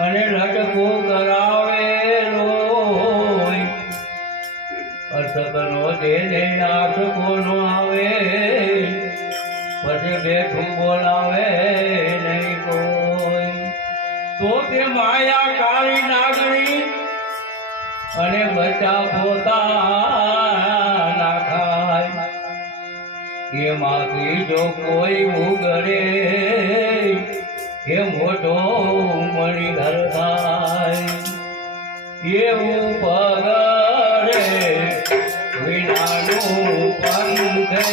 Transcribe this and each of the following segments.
અને લટકો કરાવેલો અર્થકનો જે નાટકો નો આવે પછી બેઠું બોલાવે નહીં કોઈ તો તે માયા કાળી નાગણી અને બચ્ચા પોતા ખાય એમાંથી જો કોઈ ઉગડે એ મોટો મણિધર થાય એવું પગડે વિનાનું પંથે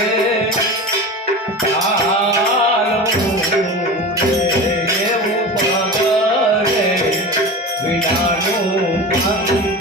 એવું પગડે વિનાનું પંથે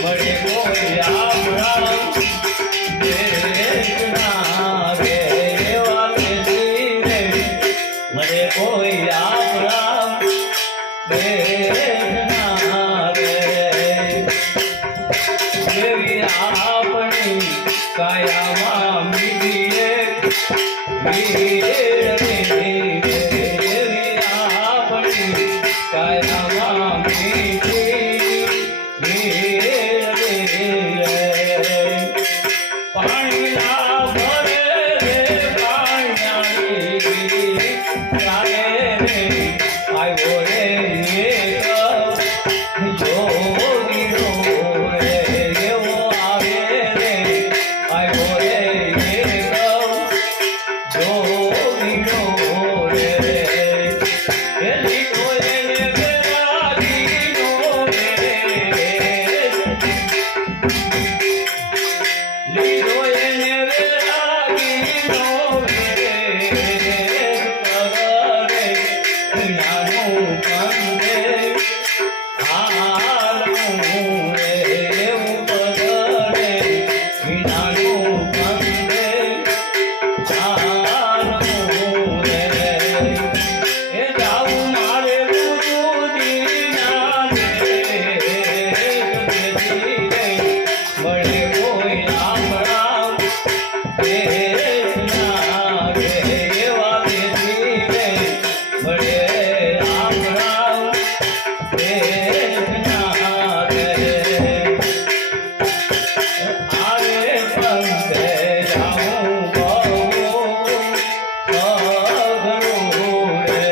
મળે કોઈ આમ રામ આપણી કાયામાં મીઠીએ વીર દેવી આપણી કાયામાં મીઠી વીર પાણી ના ભરે રે પાણી ચાલે રે આવ્યો રે જોગીનો રે એવો આવે રે આવ્યો રે જોગીનો રે એ લીધો એને બેરાગીનો રે લીધો એને બેરાગીનો રે નાનું કંદે હાલું રે એવું પગડે નાનું કંદે હાલું રે એ જાવું મારે ગુરુજીના રે મળે કોઈ આપણા દેશના રે એવા દેશી રે મળે આપણા દેશના રે આવે પંથે જાઉં બહુ અઘરું રે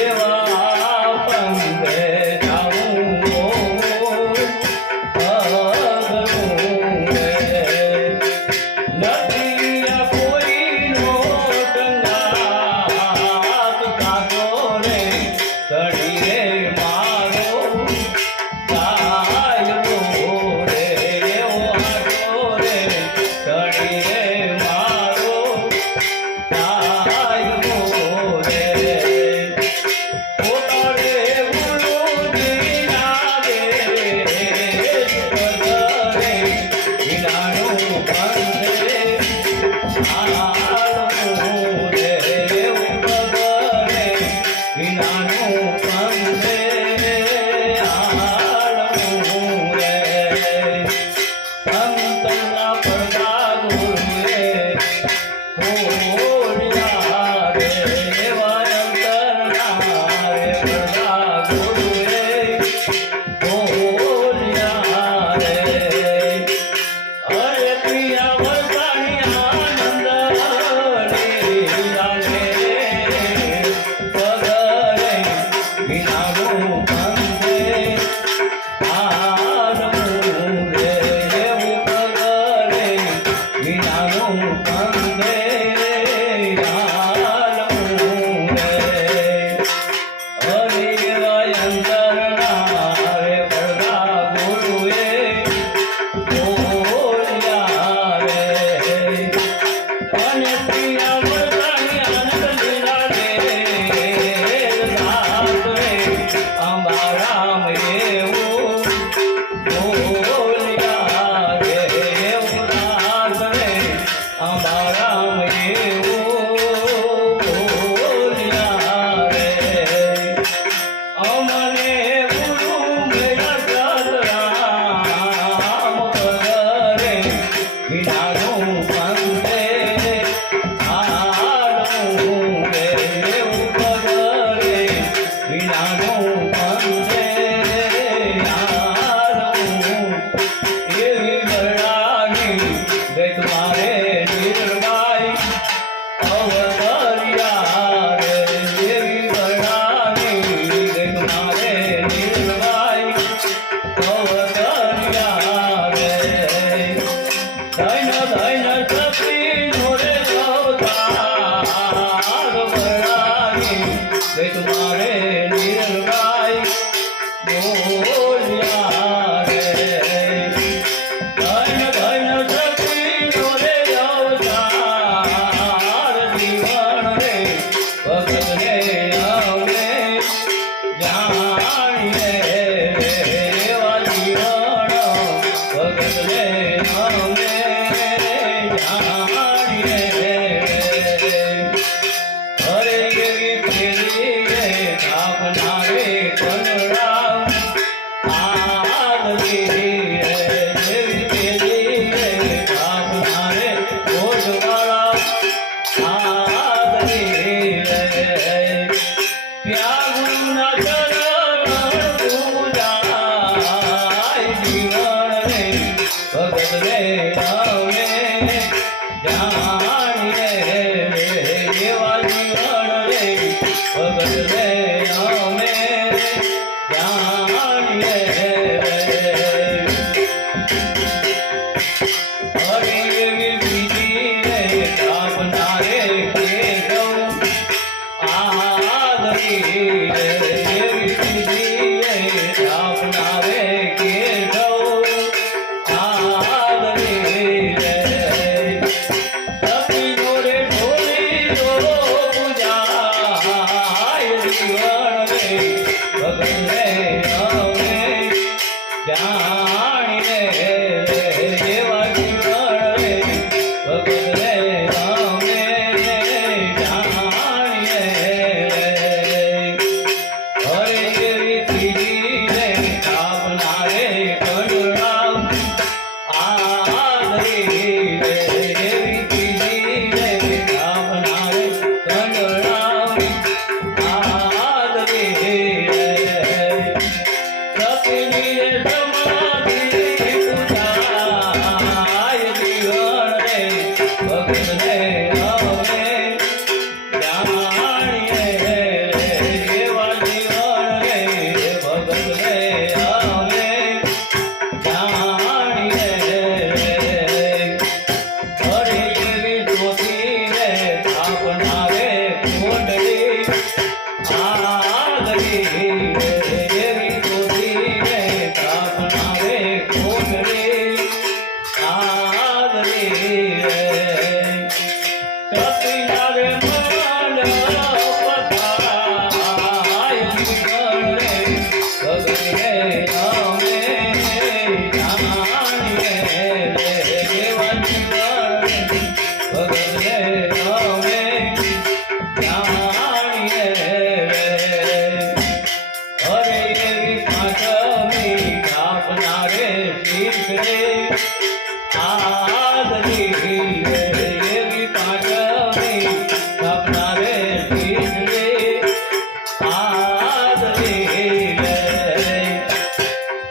એવા પંથે જાઉં બહુ અઘરું રે નથી આ કોઈનો ટંગાત કાકો રે તળી રે મારો કાયલો રે એવો આટો રે તળી રે મારો કાયલો રે પોતારે ગુરુજીના રે પગરે વિનાનું કંદે હાલું રે એવું પગરે વિનાનું કંદે હાલું રે અંતરના પડદા ગુરુએ ખોલ્યા રે એવા અંતરના રે પડદા ગુરુએ ખોલ્યા રે અરે પિયા વરસાણી આનંદ લીલાને પગરે વિનાનું કંદે હાલું રે એવું પગરે વિનાનું કંદે હાલું રે હરે એવા અંતરના રે પડદા ગુરુએ ખોલ્યા રે અને પિયા વરસાણી આનંદ લીલા રે રાત રે અંબારામ એવું ખોલ્યા રે એવું રાત રે અંબારામ એવું ખોલ્યા રે અમને ગુરુ મેળા સતરામ પગરે વિનાનું કંદે હાલું રે એવું પગરે વિનાનું કંદે હાલું એવી બળાની ગઈ તમારે નિર્વાય અવતર્યા રે એવી બળાની ગઈ તમારે નિર્વાય અવતર્યા રે ધન ધન સપીનો રે અવતાર બળાની ગઈ તમારે નિર્વાય બોલ્યા રે ધન ધન સપીનો રે અવતાર જીવન રે ભગતને અમે જાણીએ રે એવા જીવન ભગતને અમે જાણીએ રે હરે એવી પેલી રે કાપનારે કનડા આગલી રે ભગત રે અમે જાણીએ એવા જીવન રે ભગત રે અમે જાણીએ હરે એવી વિધિ રે આપનારે કેશવ આદરી રે એવી વિધિ રે આપનારે કેશવ આદરી રે તપી જોડે ઢોલી દો પૂજાય જીવન રે ભગત રે અમે જાણીને એવા જીવન રે ભગત રે અમે જાણીએ હરે એવી ત્રીજી રે આપનારે કંડરાવ આદરી રે એવી ત્રીજી રે આપનારે કંડરાવ આદરી રે સપની રે સમાધિ પૂજાય જીવન રે ભગત રે અમે જાણીએ એવા જીવન રે ભગત રે અમે જાણીએ હરે એવી જ્યોતિ રે આપનારે કોટડી આદરી રે એવી જ્યોતિ રે આપનારે કોટડી આદરી રે સતીનારે મંડળ પથાય જીવન રે ભગત રે અમે જાણીએ એવા જીવન રે ભગત રે અમે જાણીએ હરે એવી પાંચમી આપનારે શીશ રે આદરી રે એવી પાંચમી આપનારે શીશ રે આદરી રે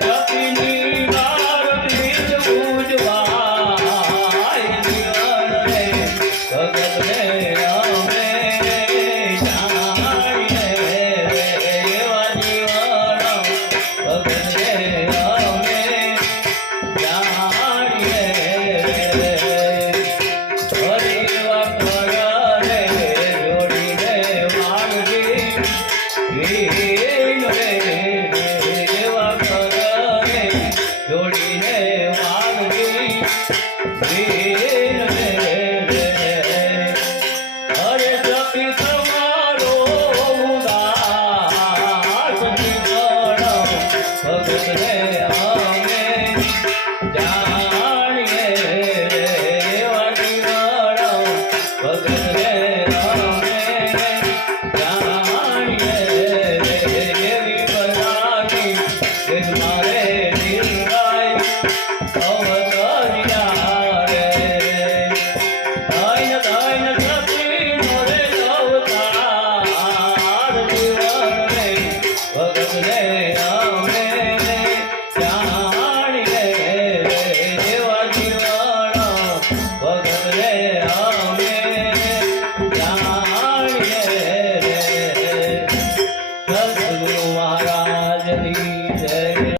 કપિની વાર બીજ પૂજવાય જીવન રે ભગત રે અમે જાણીએ એવા જીવન ભગત રે અમે જાણીએ હરે એવા કર રે જોડીને વાગજી વીણ રે એવા કર રે જોડીને વાગજી વીણ